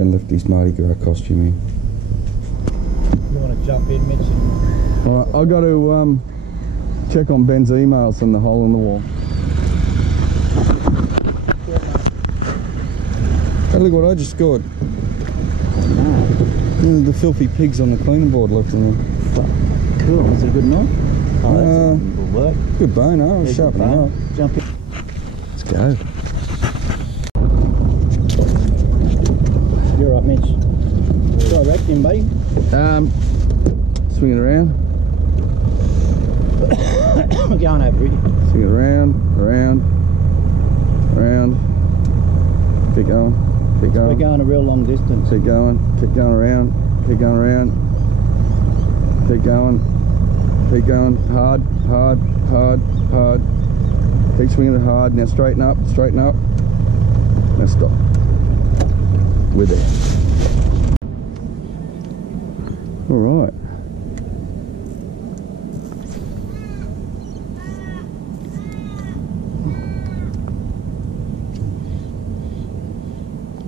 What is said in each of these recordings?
Ben left his Mardi Gras costume here. You want to jump in, Mitch? Alright, I've got to check on Ben's emails and the hole in the wall. Hey, look what I just scored. The filthy pigs on the cleaning board left in there. Cool, is it a good knife? Oh, that's good work. Good bone, huh? Yeah, Sharpen it up. Jump in. Let's go. You're right, Mitch. Direct in, buddy. Swing it around. We're going over here. Swing it around. Keep going. We're going a real long distance. Keep going around. Keep going. Hard. Keep swinging it hard. Now straighten up. Now stop. We're there. All right.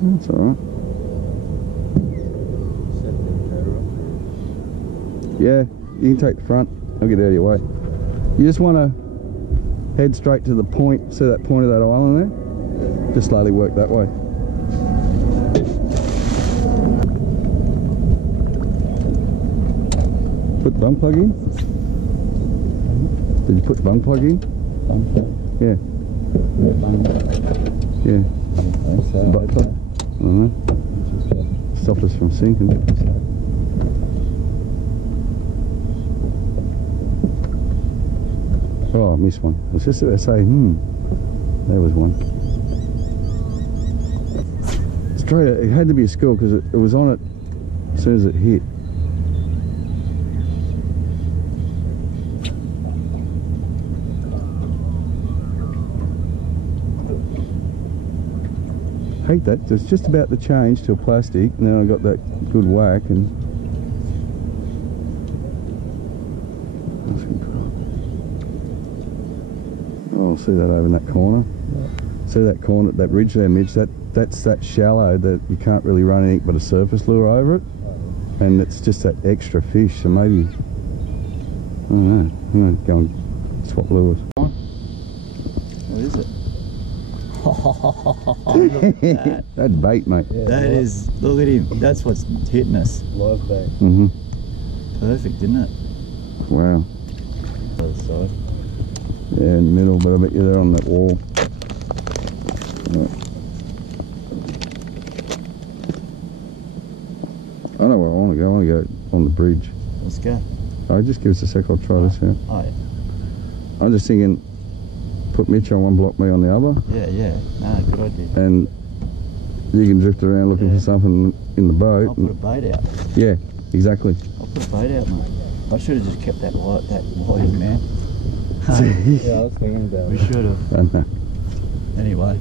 That's all right. Yeah, you can take the front. I'll get out of your way. You just want to head straight to the point. See that point of that island there? Just slowly work that way. Put the bung plug in? Did you put the bung plug in? Bung plug? Yeah. Yeah. So, butt plug? I don't know. Stop us from sinking. Oh, I missed one. I was just about to say, there was one. Straight, it had to be a school because it was on it as soon as it hit. Hate that. It's just about to change to a plastic, and then I got that good whack and. Oh, see that over in that corner? Yeah. See that corner, that ridge there, Mitch? That's that shallow that you can't really run anything but a surface lure over it, and it's just that extra fish. So maybe I don't know. I'm gonna go and swap lures. What is it? Look at that. That's bait, mate. Yeah, that is, look at him. That's what's hitting us. Live bait. Perfect, didn't it? Wow. Other side. Yeah, in the middle, but I bet you're there on that wall. Yeah. I know where I want to go. I want to go on the bridge. Let's go. Alright, just give us a sec. I'll try this out. Oh, yeah. I'm just thinking, put Mitch on one block, me on the other. Yeah. No, good idea. And you can drift around looking for something in the boat. I'll put a bait out. Yeah, exactly. I'll put a bait out, mate. I should have just kept that wide, man. Yeah, I was thinking about it. We should have. Anyway.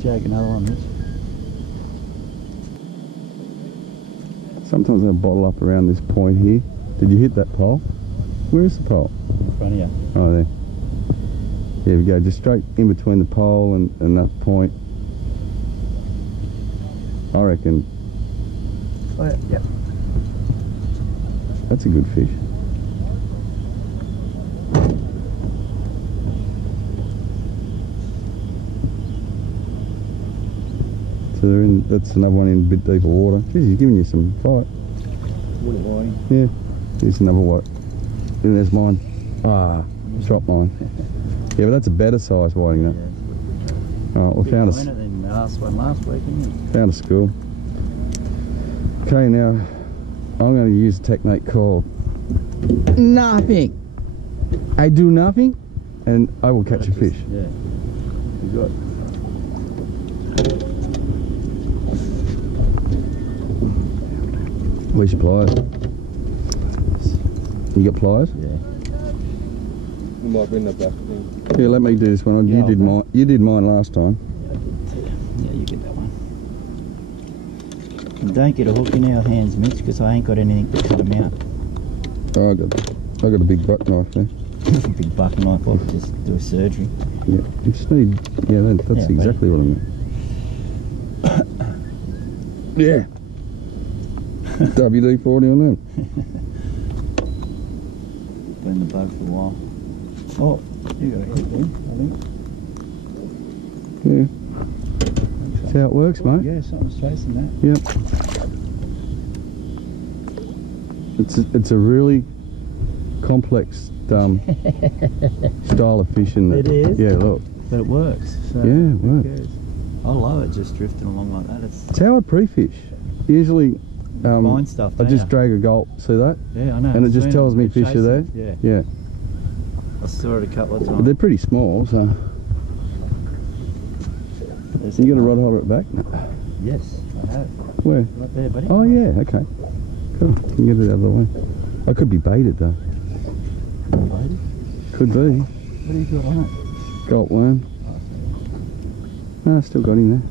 Jag another one, Mitch. Sometimes they'll bottle up around this point here. Did you hit that pole? Where is the pole? In front of you. Oh, there. There we go. Just straight in between the pole and that point. I reckon. Oh, yeah. Yep. That's a good fish. So they're in, that's another one in a bit deeper water. Geez, he's giving you some fight. Water whiting. Yeah. Here's another white. And there's mine. Ah, dropped mine. Yeah, but that's a better size whiting, that. Yeah. Alright, we found than the last one last week, didn't you? Found a school. Okay, now I'm going to use a technique called nothing. I do nothing, and I will catch a fish. Yeah. You got. Where's your pliers? You got pliers? Yeah. You might be in the back thing. Yeah, let me do this one. You did mine. You did mine last time. Yeah, you get that one. And don't get a hook in our hands, Mitch, because I ain't got anything to cut them out. Oh, I got a big buck knife there. Big buck knife. I could just do a surgery. Yeah, you just need. Yeah, that's exactly what I mean. Yeah. WD-40 on them. Been in the boat for a while. Oh, you got a hit there, I think. Yeah. That's how it works, mate. Yeah, something's chasing that. Yep. It's a really complex style of fishing. It is? Yeah, look. But it works. So Yeah, it works. cares? I love it just drifting along like that. It's how I pre-fish. Usually, find stuff. I just drag a gulp. See that? Yeah, I know. And it just I've tells seen me it. fish are there. Yeah. Yeah. I saw it a couple of But times. they're pretty small, so. There's You got a rod holder at back? No. Yes, I have. Where? Right there, buddy. Oh yeah. Okay. Cool. Can get it out of the way. I could be baited though. Baited? Could be. What do you got on it? Gulp worm. No, still got him there.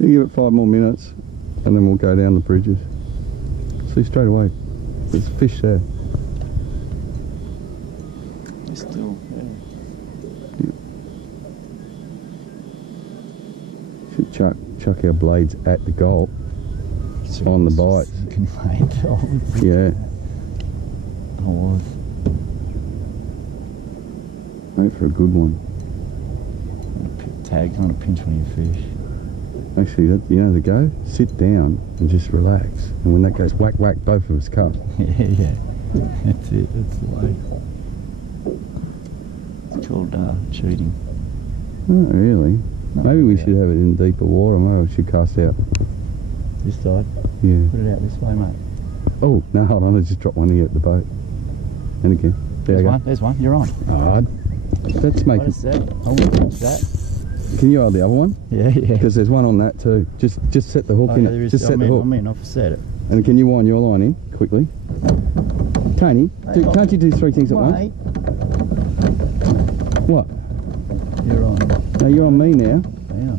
You give it 5 more minutes and then we'll go down the bridges. See straight away. There's fish there. It's still there. Should chuck our blades at the gulp on the bites. You can find it. Yeah. I was. Wait for a good one. Tag, trying to pinch one of your fish. Actually, you know the go? Sit down and just relax. And when that goes whack whack, both of us cut. Yeah. That's it. That's the way. It's called cheating. Not really. Not Maybe we really. should have it in deeper water. Maybe we should cast out. This side. Yeah. Put it out this way, mate. Oh, no, hold on. I just dropped one here at the boat. And again. There you go. There's one. You're on. Ah, let's make What it. is that? I want to pinch that. Can you hold the other one? Yeah. Because there's one on that too. Just set the hook in it. Just set the hook. I've set it. And can you wind your line in quickly? Tony, can't you do 3 things at once? Mate, What? you're on. No, you're on me now. Yeah.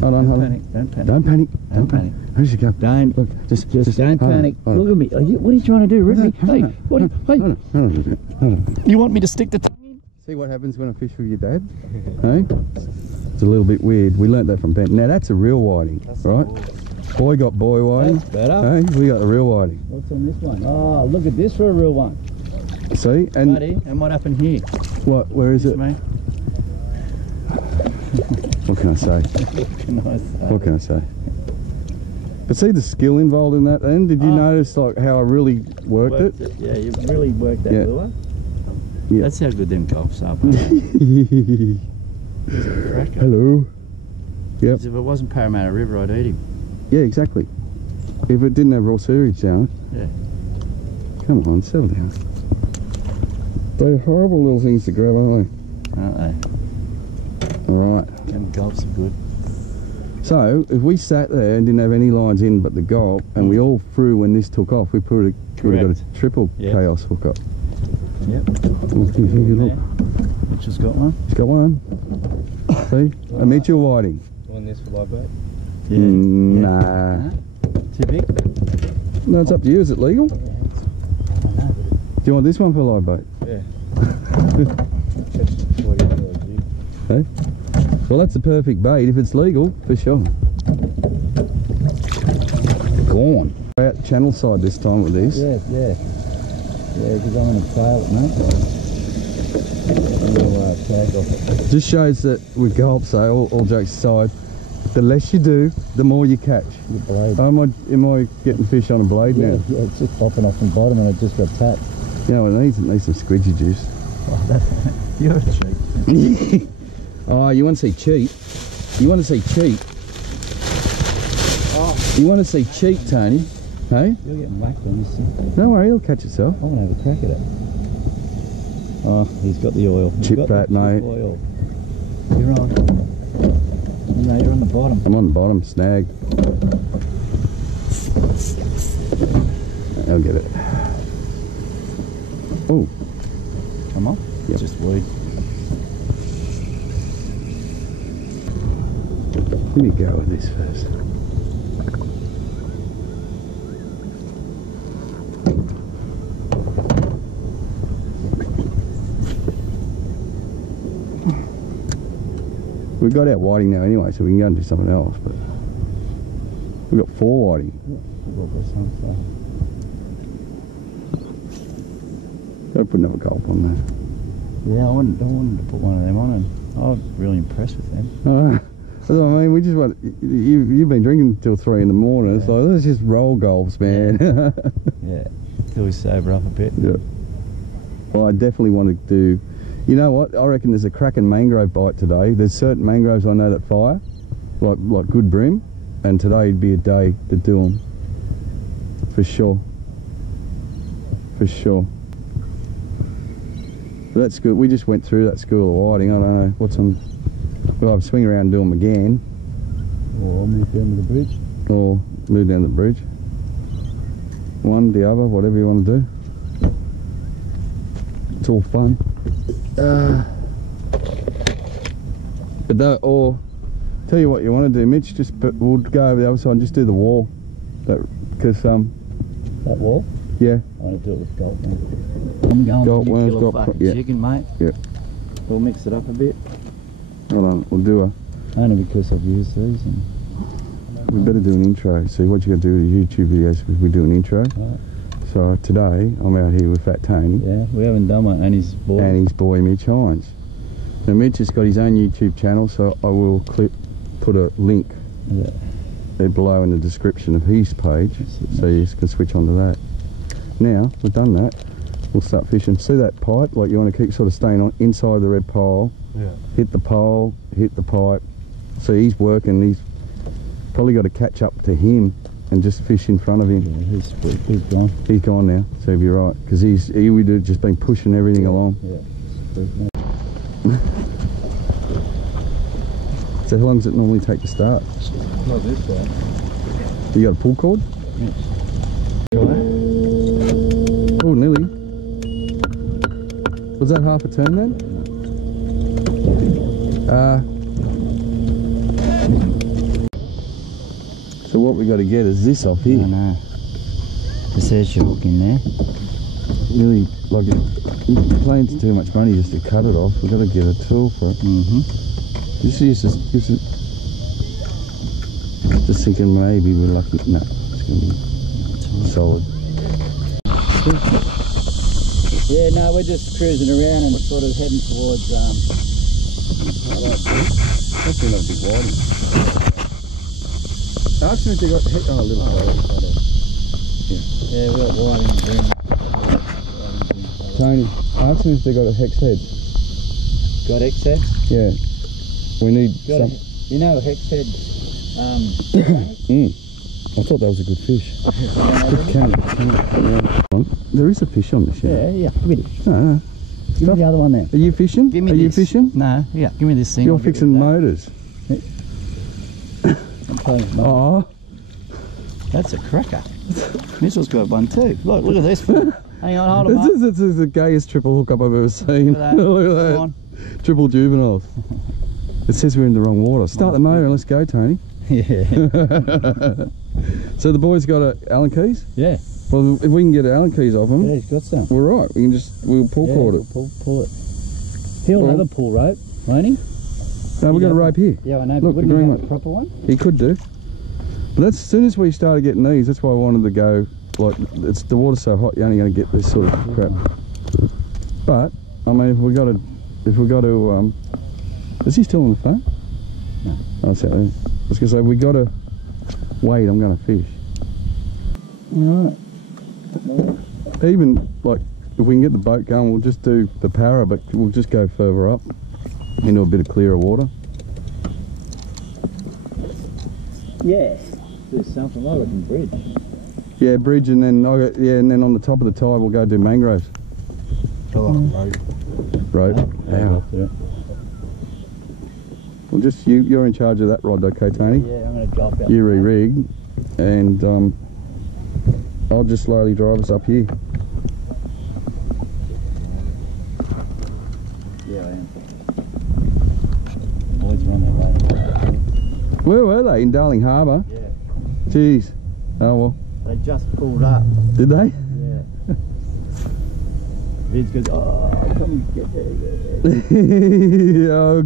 Hold on, hold on. Don't panic. Don't panic. Don't panic. Where's you go? Don't. Look, just Don't hold on, panic. hold on. Look at me. What are you trying to do? Rip me? Hey, what? Hey. Hold on. You want me to stick the tongue in? See what happens when I fish with your dad? Hey? It's a little bit weird. We learnt that from Ben. Now that's a real whiting, right? Boy got boy whiting. That's better. Hey, we got the real whiting. What's on this one? Oh, look at this for a real one. See? And Buddy, and what happened here? what? Where is it? Mate? What can I say? What can I say? What can I say? But see the skill involved in that then? Did you notice like how I really worked it? Yeah, you really worked that lure. Yeah. That's how good them gulps are, mate. He's a cracker. Hello. Yep. If it wasn't Parramatta River, I'd eat him. Yeah, exactly. If it didn't have raw sewage down it. Yeah. Come on, settle down. They're horrible little things to grab, aren't Aren't they? they? Alright. Them gulps are good. So, if we sat there and didn't have any lines in but the gulp, and we all threw when this took off, we would have got a triple chaos hookup. Yep. Look. Mitch has got one. He's got one. See? A Mitchell whiting. On this for live bait? Yeah. Nah. Too big? No, it's up to you. Is it legal? Do you want this one for live bait? Yeah. Okay. Well, that's the perfect bait. If it's legal, for sure. Gone. Out channel side this time with this. Yeah. Yeah, because I'm going to tail it, mate. I'm going to tag off it. Just shows that with gulps, so all jokes aside, the less you do, the more you catch. Your blade. Am I getting fish on a blade now? Yeah, it's just popping off from the bottom and it just got tapped. You know what it needs? It needs some squidgy juice. Oh, you're a cheat. Oh, you want to see cheap? You want to see cheap? Oh. You want to see cheap, Tony? Hey? You're getting whacked on this thing. Don't worry, he'll catch itself. I want to have a crack at it. Oh, he's got the oil. Chip that, mate. Oil. You're on. No, you're on the bottom. I'm on the bottom, snag. I'll get it. Oh. Come on. Yep. Just weed. Let me go with this first. We've got our whiting now anyway, so we can go and do something else, but we've got 4 whiting. Gotta put another gulp on there. Yeah, I wanted to put one of them on, and I was really impressed with them. That's what I mean. We just want you've been drinking till 3 in the morning. It's like, let's just roll gulps, man. Yeah, till we sober up a bit. Yeah. Well, I definitely want to do. You know what? I reckon there's a cracking mangrove bite today. There's certain mangroves I know that fire, like good bream, and today'd be a day to do them. For sure. For sure. But that's good. We just went through that school of whiting. I don't know what's on. Well, I'll swing around and do them again. Or I'll move down to the bridge. Or move down the bridge. One, the other, whatever you want to do. It's all fun. But that, or tell you what you want to do, Mitch. We'll go over the other side and just do the wall. Because that wall. Yeah. I want to do it with gulp, mate. I'm going gulp, with worms, gulp, yeah. chicken, mate. Yep. We'll mix it up a bit. Hold on, we'll do Only because I've used these. And we better do an intro. See what you got to do with YouTube videos if we do an intro. right. So today I'm out here with Fat Tony. Yeah, we haven't done one, and his boy. And his boy Mitch Hines. Now Mitch has got his own YouTube channel, so I will put a link there below in the description of his page, so you can switch on to that. Now we've done that, we'll start fishing. See that pipe? Like you want to keep sort of staying on inside the red pole. Yeah. Hit the pole, hit the pipe. So he's working. He's probably got to catch up to him and just fish in front of him. Yeah, he's gone. He's gone now, so he'll be right, because he would have just been pushing everything along. Yeah. So how long does it normally take to start? Not this way. You got a pull cord? Yes. Oh, nearly. Was that half a turn then? So what we got to get is this off here. I know. Just there's your hook in there. Really, like you're paying too much money just to cut it off. We've got to get a tool for it. This is just thinking maybe we're lucky. No, it's going to be solid. Yeah, no, we're just cruising around and sort of heading towards That's not a big whiting. Ask them if they got a little yeah, we've got whiting and green. Tony, ask them if they got a hex head. Got hex head? Yeah. We need some. You know hex head. I thought that was a good fish. There is a fish on this, Yeah, give me this. No. Give me the other one there. Are you fishing? Give me Are this. you fishing? No, yeah, give me this thing. You're fixing motors. I'm playing with motors. Oh, That's a cracker. Mitchell's got one too. Look at this. Hang on, hold on. this is the gayest triple hookup I've ever seen. Look at that. Look at that. Come on. Triple juveniles. It says we're in the wrong water. Start the motor and let's go, Tony. Yeah. So the boys got Allen keys? Yeah. Well, if we can get Allen keys off them, Yeah, he's got some. we're right. We'll pull cord it. We'll pull it. He'll have a pull rope, won't he? No, we've got a rope here. Yeah, I know, Look, but wouldn't the green he have one. a proper one? He could do. But that's as soon as we started getting these, that's why I wanted to go, like, the water's so hot, you're only going to get this sort of crap. But, I mean, if we got to, is he still on the phone? No. Oh, sorry. I was going to say, we got to wait, I'm going to fish. Alright. Even, like, if we can get the boat going, we'll just do the Parra, but we'll just go further up into a bit of clearer water. Yeah. There's something I reckon bridge. Yeah, bridge, and then and then on the top of the tide we'll go do mangroves. Rope. Ow. Well, just you're in charge of that rod, okay, Tony? Yeah, I'm going to drop out. You re-rig, and I'll just slowly drive us up here. Yeah, I am. The boys are on their way. Where were they? In Darling Harbour? Yeah. Jeez. Oh well. They just pulled up. Did they? Yeah. Vince goes, oh, come and get there. Oh,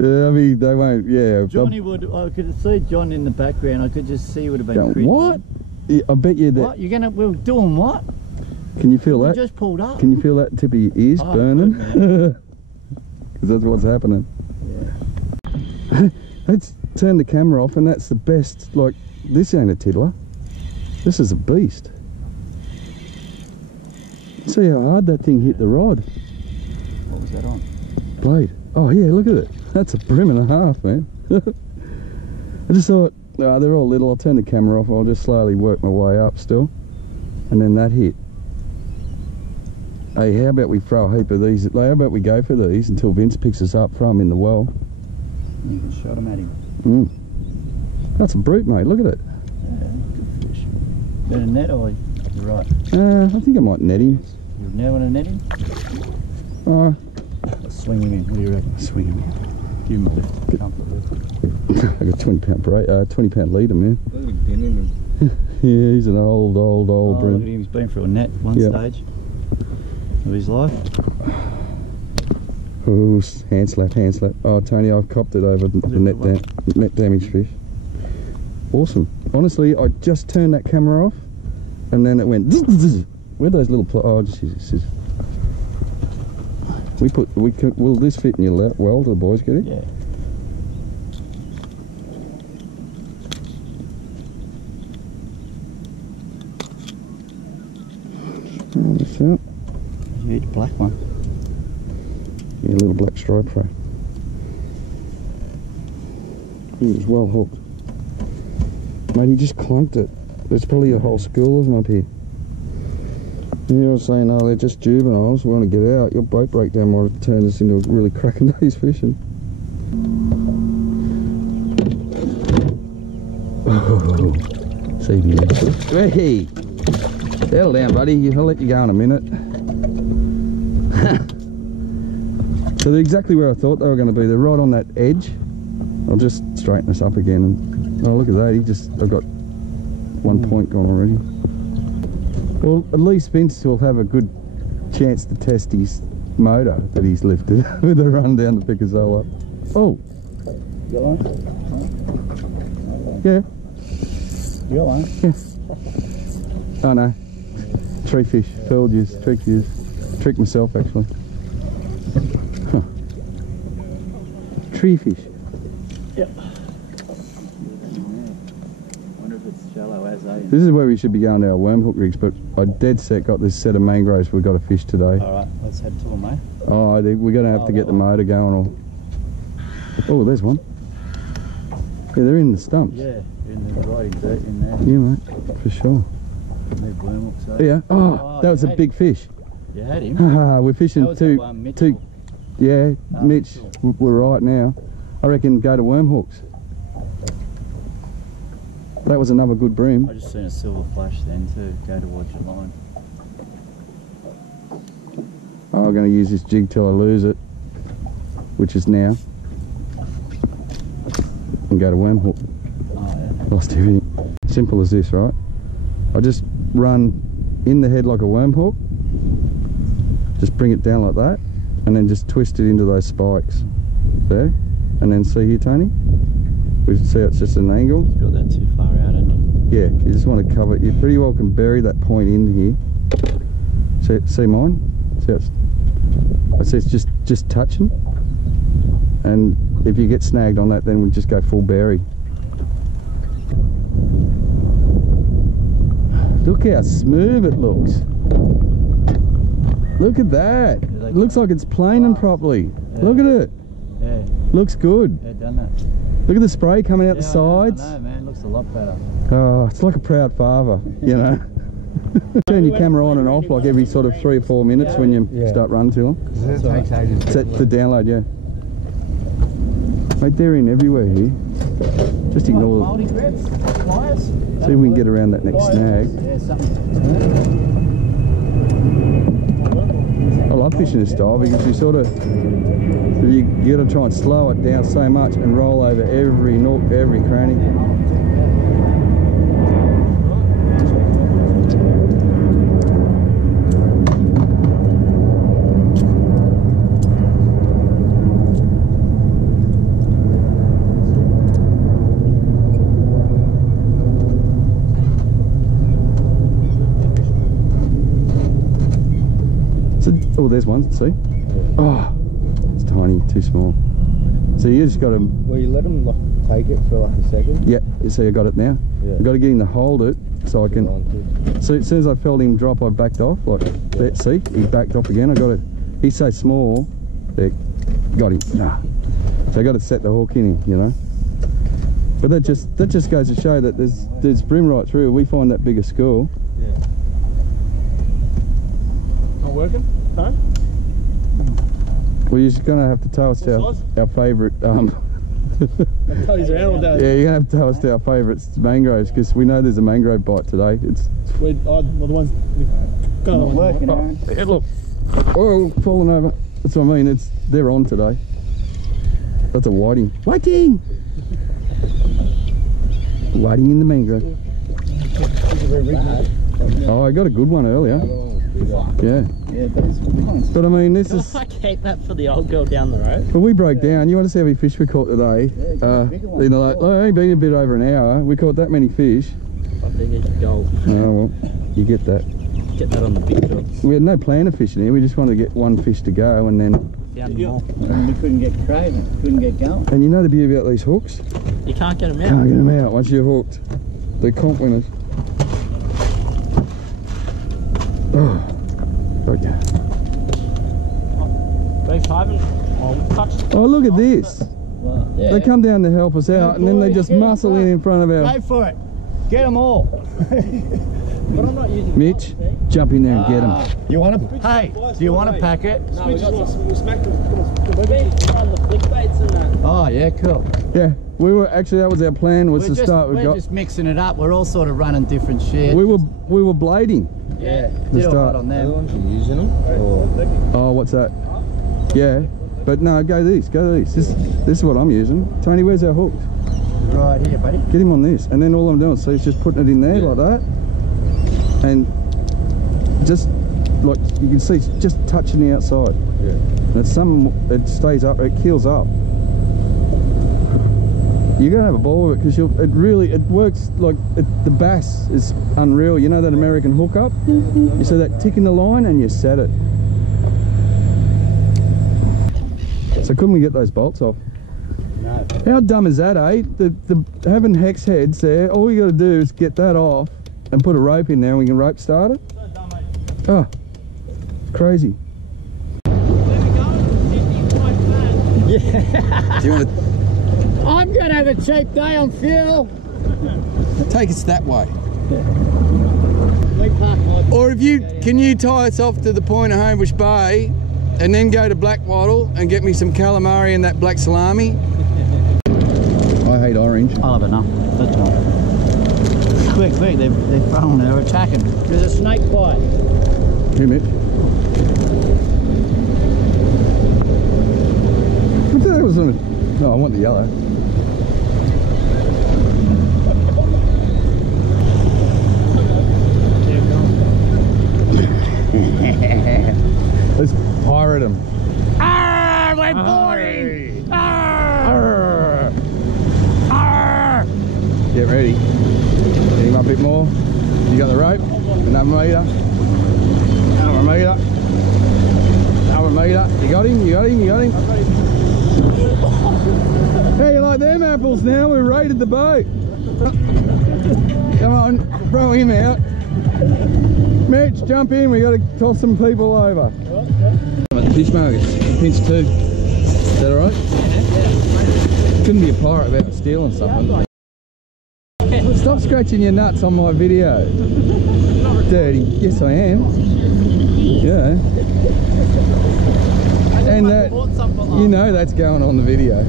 yeah, I mean, they won't, yeah. Johnny would, I could see John in the background. I could just see he would have been Going, cringing. what? Yeah, I bet you that. What? You're gonna, we're doing what? Can you feel We that? just pulled up. Can you feel that tip of your ears burning? Good, Because that's what's happening. yeah. Let's turn the camera off, and that's the best. Like, this ain't a tiddler. This is a beast. See how hard that thing hit the rod. What was that on? Blade. Oh yeah, look at it. That's a brim and a half, man. I just thought, oh, they're all little. I'll turn the camera off. I'll just slowly work my way up still. And then that hit. Hey, how about we throw a heap of these? How about we go for these until Vince picks us up, throw them in the well. You can shot them at him. That's a brute, mate. Look at it. Yeah, good fish. Better net or you're right? I think I might net him. You now want to net him? Oh, Swing him in. What do you reckon? swing him in. Give him a bit of comfort. I got 20 pound leader, man. Look at him dinning him. Yeah, he's an old Oh, look at brim. him. He's been through a net one Yeah. stage of his life. Oh, hand slap, hand slap. Oh, Tony, I've copped it over the net damage fish. Awesome. Honestly, I just turned that camera off, and then it went. Where'd those little? Oh, just use this. Will this fit in your well? Do the boys get it? Yeah. Roll this out. You eat the black one. Yeah, a little black stripe ray. He was well hooked. Mate, he just clunked it. There's probably a whole school of them up here. You were saying, oh, they're just juveniles, we want to get out. Your boat breakdown might have turned us into a really cracking day's fishing. Oh, see me. Hey! Settle down, buddy. I'll let you go in a minute. So they're exactly where I thought they were going to be. They're right on that edge. I'll just straighten this up again. And, oh, look at that. I've got 1 point gone already. Well, at least Vince will have a good chance to test his motor that he's lifted with a run down to Picazzola. Oh! You got one? Yeah. You got one? Yeah. Oh no. Tree fish. Pearl juice. Trick juice. Tricked myself actually. Huh. Tree fish. Yep. Wonder if it's shallow as This is where we should be going to our worm hook rigs, but I dead set got this set of mangroves we've got to fish today. Alright, let's head to them, mate. Oh, we're going to have to get the motor going. Or oh, there's one. Yeah, they're in the stumps. Yeah, in the right dirt in there. Yeah, mate, for sure. Need worm hooks, so. Yeah. Oh, that was a big fish. You had him? Haha, we're fishing That was two. that one, Mitchell. Yeah, No, Mitch, Mitchell. we're right now. I reckon go to worm hooks. That was another good bream. I just seen a silver flash then too. Go towards your line. Oh, I'm going to use this jig till I lose it, which is now, and go to worm hook. Oh yeah. Lost everything. Simple as this, right? I just run in the head like a worm hook, just bring it down like that, and then just twist it into those spikes there, and then see here, Tony, we see it's just an angle. You've got that too far out, haven't you? Yeah, you just want to cover it. You pretty well can bury that point in here. See mine? See it's just touching, and if you get snagged on that, then we just go full bury. Look how smooth it looks. Look at that. It looks like it's planing properly. Yeah. Look at it. Yeah. Looks good. Yeah, done that. Look at the spray coming out the sides. I know, man. Looks a lot better. Oh, it's like a proud father, you know. Turn your camera on and off like every sort of 3 or 4 minutes when you start running to them. It takes ages Set the download, yeah. Mate, they're in everywhere here. Just ignore them. Multi-grips, pliers. See if we can get around that next snag. Yeah, something. I love fishing this style because you sort of You got to try and slow it down so much and roll over every nook, every cranny. Oh, there's one, see? Oh, it's tiny, too small. So you just got to... Well, you let them like take it for like a second? Yeah, so you got it now. Yeah. I've got to get him to hold it so I can... So as soon as I felt him drop, I backed off. Like, that, see? He backed off again. I got it. He's so small. There, got him. Ah. So I got to set the hook in him, you know? But that just goes to show that there's bream right through. We find that bigger school. Yeah. Not working? No? Well, you're just going to have to tell us our favourite... Tony's around all day. Yeah, you're going to have to tell us our favourite mangroves, because we know there's a mangrove bite today. It's... Well, the ones... Not working, Aaron. Yeah, look. Oh, falling over. That's what I mean. They're on today. That's a whiting. Whiting! Whiting in the mangrove. Oh, I got a good one earlier. Yeah. Yeah, but it's fine. But I mean, this is... I keep that for the old girl down the road. But we broke down. You want to see how many fish we caught today? Yeah, you know, like, only been a bit over an hour. We caught that many fish. I think it's gulp. Oh, well, you get that. Get that on the big shots. We had no plan of fishing here. We just wanted to get one fish to go and then... Found them all. And we couldn't get craving, couldn't get going. And you know the beauty about these hooks? You can't get them out. Can't get them out once you're hooked. They're comp winners. Oh, okay. Oh, look at this. Well, yeah. They come down to help us out and then they just muscle in front of our... Go for it. Get them all. But I'm not using Mitch, jump in there and get them. You want to? Hey, do you want to pack it? No, we smacked them. We've been trying the flick baits and that. Oh yeah, cool. Yeah, we were actually, that was our plan, was to start. We're just mixing it up. We're all sort of running different shit. We were blading. Yeah. To Still start. hot on them. ones you're using them? Or... Oh, what's that? Yeah, but no, go these. This is what I'm using. Tony, where's our hook? Right here, buddy. Get him on this, and then all I'm doing, so he's just putting it in there like that, and just like you can see, it's just touching the outside. Yeah. And it stays up, it keels up. You're gonna have a ball with it because it works like the bass is unreal. You know that American hook up? You see that tick in the line and you set it. So couldn't we get those bolts off? No. How dumb is that, eh? The having hex heads there, all you got to do is get that off and put a rope in there and we can rope start it. Oh, crazy. Yeah. Do you want to I'm gonna have a cheap day on fuel. take us that way? Or can you tie us off to the point of Homebush Bay and then go to Blackwattle and get me some calamari and that black salami? I hate orange. I'll have enough. That's all. Quick, they're throwing, they're attacking. There's a snake bite. Here, Mitch. What the hell was on it? No, I want the yellow. Let's pirate them. Ah, we're boarding! Ah! Ah! Get ready. Get him up a bit more. You got the rope? Another metre. Another metre. Another metre. You got him? You got him? You got him? How you like them apples now? We've raided the boat. Come on, throw him out. Mitch, jump in. We got to toss some people over. The fish market, pinch too. Is that alright? Yeah. Couldn't be a pirate without stealing something. Stop scratching your nuts on my video. Dirty. Yes, I am. Yeah. And that, you know that's going on the video.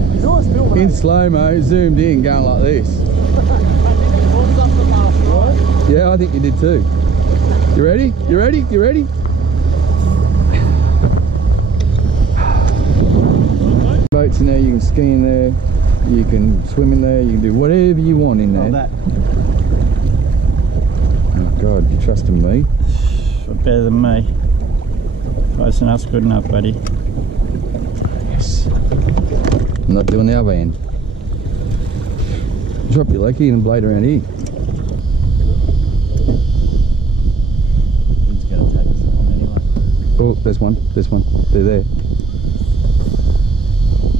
In slow-mo, zoomed in, going like this. Yeah, I think you did too. You ready? You ready? You ready? boats in there, you can ski in there, you can swim in there, you can do whatever you want in there. Oh, that. Oh God, you trusting me? Better than me. Close enough's good enough, buddy. Yes. I'm not doing the other end. Drop your lecky and blade around here. It's going to take us on anyway. Oh, there's one. They're there.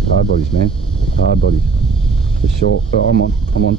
Hard bodies, man. Hard bodies. For sure. Oh, I'm on.